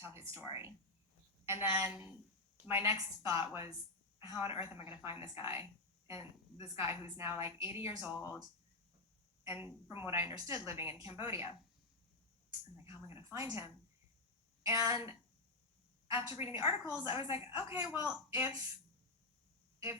tell his story. And then my next thought was, how on earth am I going to find this guy? And this guy who's now like 80 years old, and from what I understood, living in Cambodia. I'm like, how am I going to find him? And after reading the articles, I was like, okay, well, if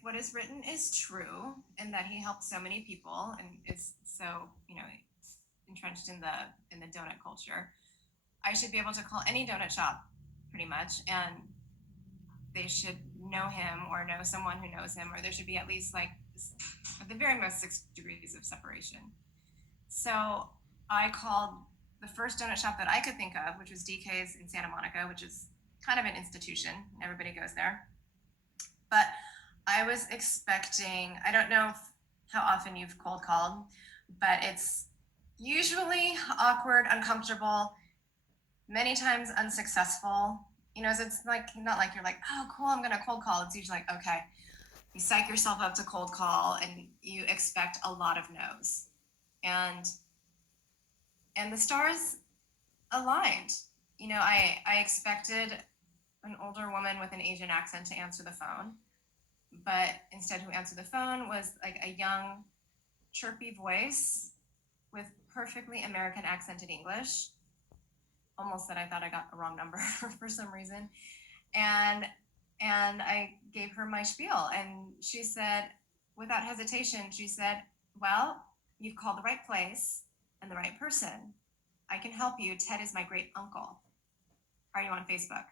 what is written is true, and that he helped so many people and is so, entrenched in the donut culture, I should be able to call any donut shop pretty much, and they should know him or know someone who knows him, or there should be at least like at the very most 6 degrees of separation. So I called the first donut shop that I could think of, which was DK's in Santa Monica, which is kind of an institution. Everybody goes there. But I was expecting, I don't know how often you've cold called, but it's usually awkward, uncomfortable, many times unsuccessful. So it's like not like you're like, oh cool, I'm gonna cold call. It's usually like, okay, you psych yourself up to cold call and you expect a lot of no's. And the stars aligned. I expected an older woman with an Asian accent to answer the phone, but instead who answered the phone was like a young, chirpy voice with perfectly American accented English. Almost that I thought I got the wrong number for some reason. And I gave her my spiel, and she said, without hesitation, she said, well, you've called the right place and the right person. I can help you. Ted is my great uncle. Are you on Facebook?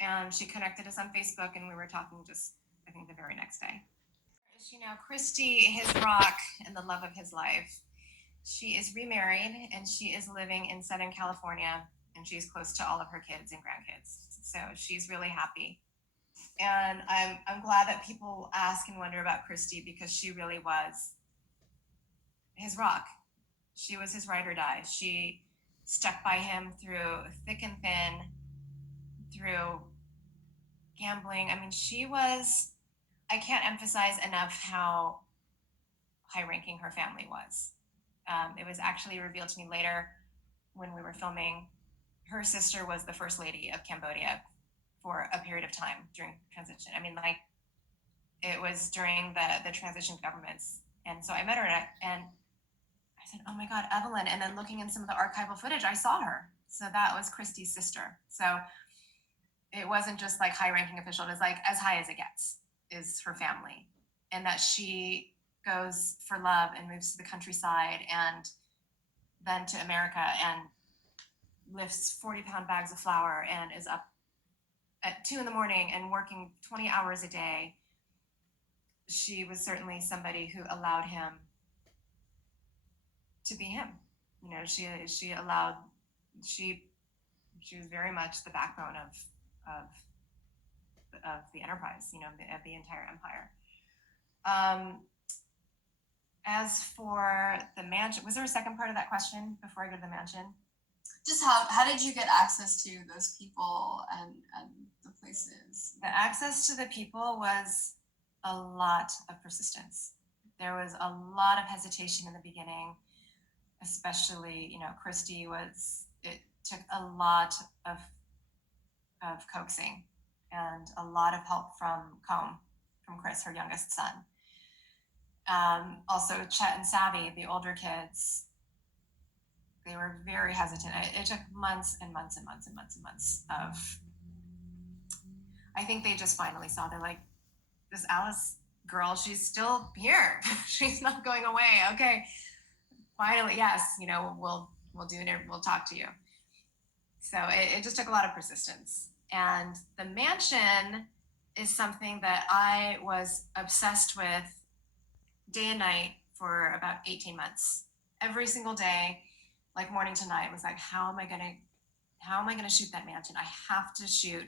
And she connected us on Facebook, and we were talking just, I think, the very next day. Christy, his rock and the love of his life. She is remarried, and she is living in Southern California, and she's close to all of her kids and grandkids. So she's really happy. And I'm glad that people ask and wonder about Christy, because she really was his rock. She was his ride or die. She stuck by him through thick and thin, through gambling. I mean, I can't emphasize enough how high-ranking her family was. It was actually revealed to me later when we were filming. Her sister was the first lady of Cambodia for a period of time during transition. I mean, like, it was during the transition governments. And so I met her, and I said, oh my God, Evelyn. And then looking in some of the archival footage, I saw her. So that was Christy's sister. So it wasn't just like high-ranking official. It was like as high as it gets is her family. And that she goes for love and moves to the countryside and then to America and lifts 40-pound bags of flour and is up at 2 a.m. and working 20 hours a day. She was certainly somebody who allowed him to be him. She was very much the backbone of the enterprise, of the entire empire. As for the mansion, was there a second part of that question before I go to the mansion? Just how did you get access to those people and the places? The access to the people was a lot of persistence. There was a lot of hesitation in the beginning, especially, Christy it took a lot of coaxing and a lot of help from Chris, her youngest son. Also Chet and Savvy, the older kids, they were very hesitant. It took months and months and months and months and months of, I think they just finally saw, they're like, this Alice girl, she's still here. She's not going away. Okay, finally, yes, we'll do it. We'll talk to you. So it just took a lot of persistence. And the mansion is something that I was obsessed with day and night for about 18 months. Every single day, like morning to night, was like, how am I gonna shoot that mansion? I have to shoot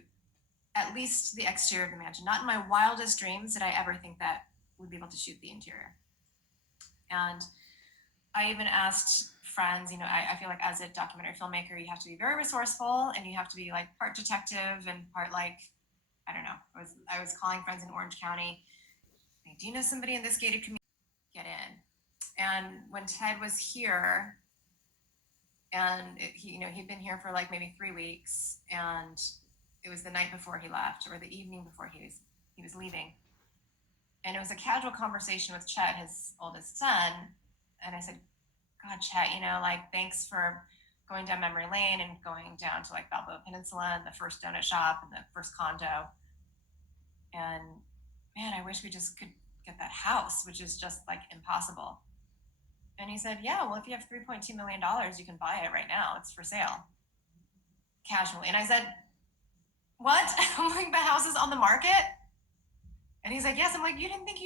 at least the exterior of the mansion. Not in my wildest dreams did I ever think that we'd be able to shoot the interior. And I even asked friends, I feel like as a documentary filmmaker, you have to be very resourceful, and you have to be like part detective and part like, I don't know. I was calling friends in Orange County. Do you know somebody in this gated community? Get in. And when Ted was here, and he'd been here for like maybe 3 weeks, and it was the night before he left, or the evening before he was leaving, and it was a casual conversation with Chet, his oldest son, and I said, God, Chet, like, thanks for going down memory lane and going down to like Balboa Peninsula and the first donut shop and the first condo, and man, I wish we just could get that house, which is just like impossible. And he said, yeah, well, if you have $3.2 million, you can buy it right now. It's for sale. Casually. And I said, what? I'm like, the house is on the market? And he's like, yes. I'm like, you didn't think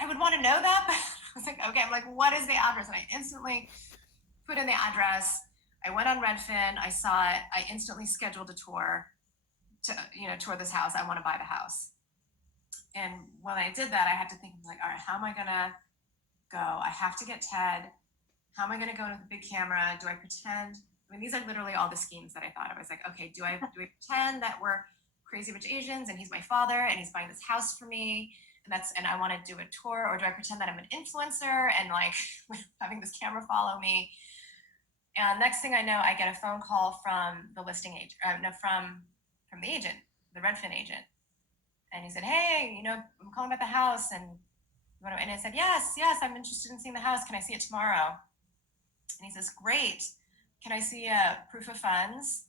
I would want to know that? But I was like, okay. I'm like, what is the address? And I instantly put in the address. I went on Redfin. I saw it. I instantly scheduled a tour to, tour this house. I want to buy the house. And when I did that, I had to think, like, all right, how am I going to go? I have to get Ted. How am I going to go with a big camera? Do I pretend? I mean, these are literally all the schemes that I thought of. I was like, okay, do I pretend that we're crazy rich Asians and he's my father and he's buying this house for me and I want to do a tour, or do I pretend that I'm an influencer and like having this camera follow me? And next thing I know, I get a phone call from the listing agent, from the agent, the Redfin agent, and he said, hey, I'm calling about the house, and I said, yes, I'm interested in seeing the house. Can I see it tomorrow? And he says, great. Can I see a proof of funds?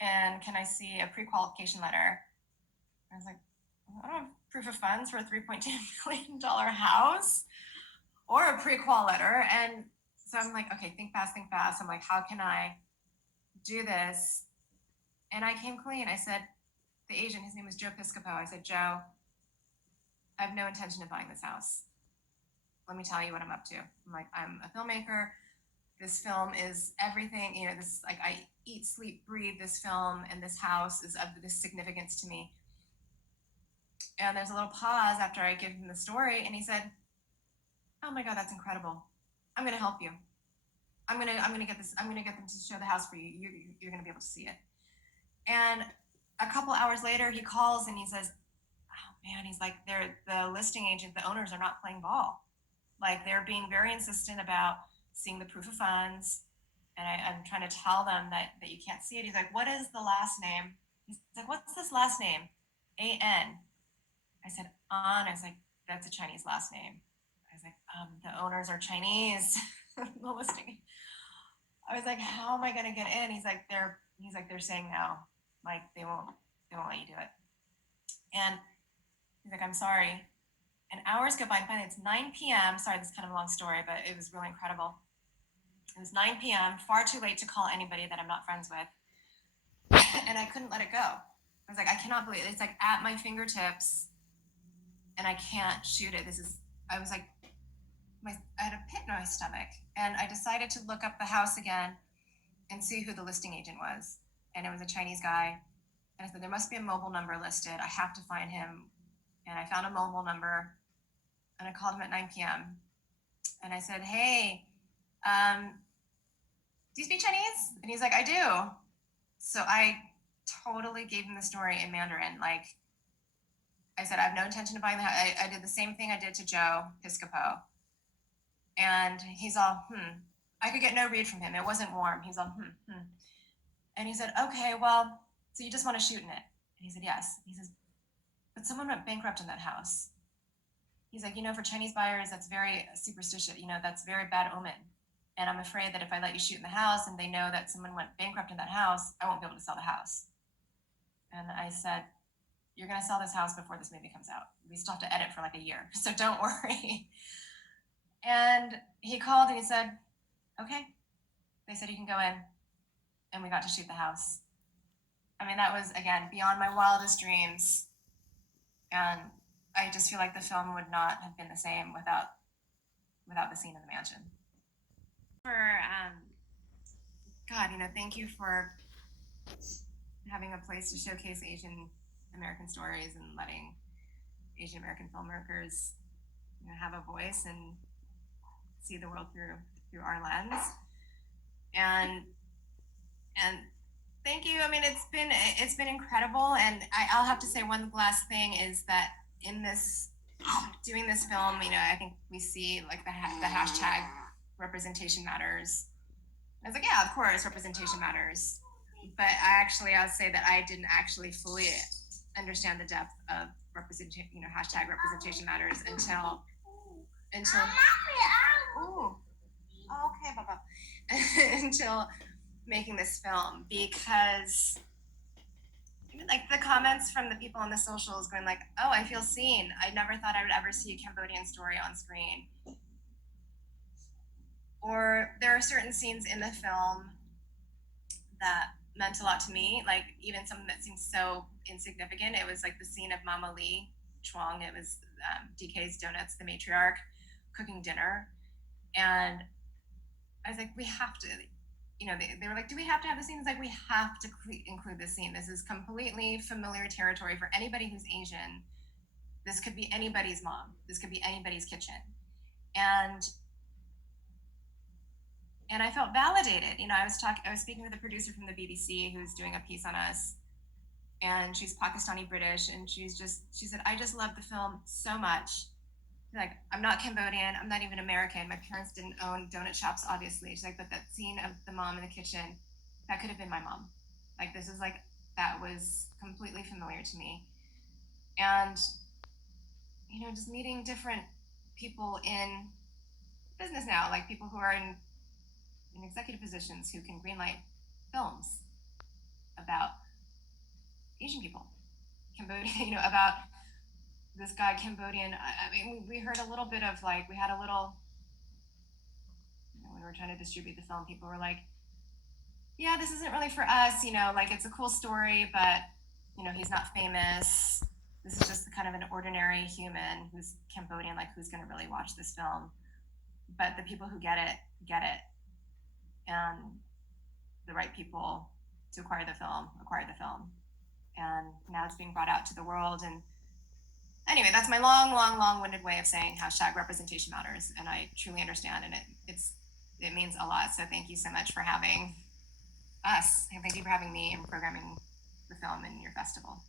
And can I see a pre-qualification letter? I was like, I don't have proof of funds for a $3.2 million house or a pre-qual letter. And so I'm like, okay, think fast. I'm like, how can I do this? And I came clean. I said, the agent, his name was Joe Piscopo. I said, Joe, I have no intention of buying this house. Let me tell you what I'm up to. I'm like, I'm a filmmaker. This film is everything, this, like, I eat, sleep, breathe this film, and this house is of this significance to me. And there's a little pause after I give him the story, and he said, oh my God, that's incredible. I'm going to help you. I'm going to get them to show the house for you. You're going to be able to see it. And a couple hours later, he calls and he says, oh man, he's like, the listing agent, the owners are not playing ball. Like, they're being very insistent about seeing the proof of funds. And I'm trying to tell them that you can't see it. He's like, what is the last name? He's like, what's this last name? A-N. I said, An. I was like, that's a Chinese last name. I was like, the owners are Chinese. The listing. I was like, how am I going to get in? He's like, they're saying no. Like, they won't let you do it. And he's like, I'm sorry. And hours go by, and finally it's 9 p.m. Sorry, this is kind of a long story, but it was really incredible. It was 9 p.m., far too late to call anybody that I'm not friends with. And I couldn't let it go. I was like, I cannot believe it. It's like at my fingertips, and I can't shoot it. I was like, I had a pit in my stomach. And I decided to look up the house again and see who the listing agent was. And it was a Chinese guy. And I said, there must be a mobile number listed. I have to find him. And I found a mobile number, and I called him at 9 p.m. And I said, hey, do you speak Chinese? And he's like, I do. So I totally gave him the story in Mandarin. Like, I said, I have no intention of buying the house. I did the same thing I did to Joe Piscopo. And he's all, I could get no read from him. It wasn't warm. He's all, And he said, okay, well, so you just want to shoot in it? And he said, yes. He says, but someone went bankrupt in that house. He's like, for Chinese buyers, that's very superstitious. That's very bad omen. And I'm afraid that if I let you shoot in the house and they know that someone went bankrupt in that house, I won't be able to sell the house. And I said, you're going to sell this house before this movie comes out. We still have to edit for like a year, so don't worry. And he called and he said, okay. They said you can go in. And we got to shoot the house. I mean, that was, again, beyond my wildest dreams. And I just feel like the film would not have been the same without the scene in the mansion. God, thank you for having a place to showcase Asian American stories and letting Asian American filmmakers, have a voice and see the world through our lens. And thank you. I mean, it's been incredible. And I'll have to say one last thing is that in doing this film, I think we see like the hashtag representation matters. I was like, yeah, of course, representation matters. But I would say that I didn't actually fully understand the depth of representation, hashtag representation matters until ooh, oh, okay, Baba, until making this film because like the comments from the people on the socials going like, oh, I feel seen. I never thought I would ever see a Cambodian story on screen. Or there are certain scenes in the film that meant a lot to me, like even something that seems so insignificant. It was like the scene of Mama Lee Chuang. It was DK's Donuts, the matriarch, cooking dinner. And I was like, we have to, they were like, do we have to have the scene? It's like, we have to include this scene. This is completely familiar territory for anybody who's Asian. This could be anybody's mom. This could be anybody's kitchen. And and I felt validated. I was speaking with a producer from the BBC who's doing a piece on us, and she's Pakistani British, and she said, I just love the film so much. Like, I'm not Cambodian, I'm not even American. My parents didn't own donut shops, obviously. She's like, but that scene of the mom in the kitchen, that could have been my mom. Like, this is like, that was completely familiar to me. And, just meeting different people in business now, like people who are in executive positions who can greenlight films about Asian people, Cambodia, about this guy Cambodian. I mean, we heard a little bit of like, we had a little, when we were trying to distribute the film, people were like, yeah, this isn't really for us, like it's a cool story, but, he's not famous. This is just kind of an ordinary human who's Cambodian, like who's going to really watch this film. But the people who get it, get it. And the right people to acquire the film. And now it's being brought out to the world. And anyway, that's my long-winded way of saying hashtag representation matters. And I truly understand, and it means a lot. So thank you so much for having us. And thank you for having me and programming the film in your festival.